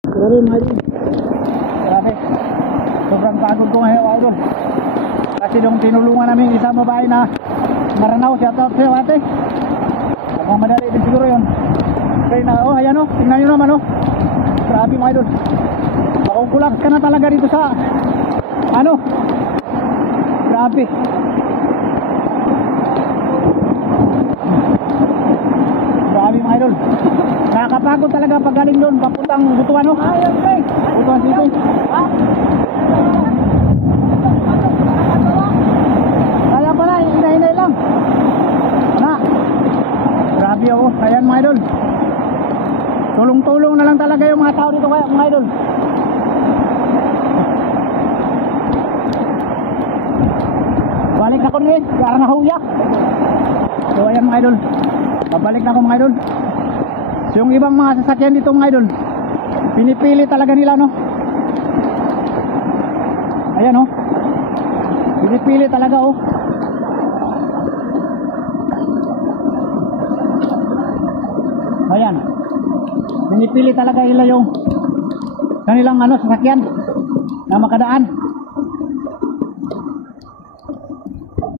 Grabe mga idol. Grabe. Sobrang pagod ko ngayon mga idol. Kasi yung tinulungan namin isang babae na Maranao, shout out sa'yo ate. Mukhang madali din siguro yun. Okay na, oh ayan oh, tingnan nyo naman oh. Grabe mga idol. Makukulak ka na talaga dito sa ano. Grabe. Grabe mga idol. Nakakapagod talaga pag galing doon papuntang Butuan no? Butuan City. Kaya pala, hinay-hinay lang. Na. Grabe oh, ayan mga idol. Tulong-tulong na lang talaga yung mga tao dito kaya mga idol. Balik ako rin, kaya nahuya. So ayan mga idol. Babalik na ako mga idol. So yung ibang mga sasakyan dito mga idol, pinipili talaga nila no. Ayan oh. Pinipili talaga oh. Ayan. Pinipili talaga nila yung kanilang ano sasakyan na makadaan.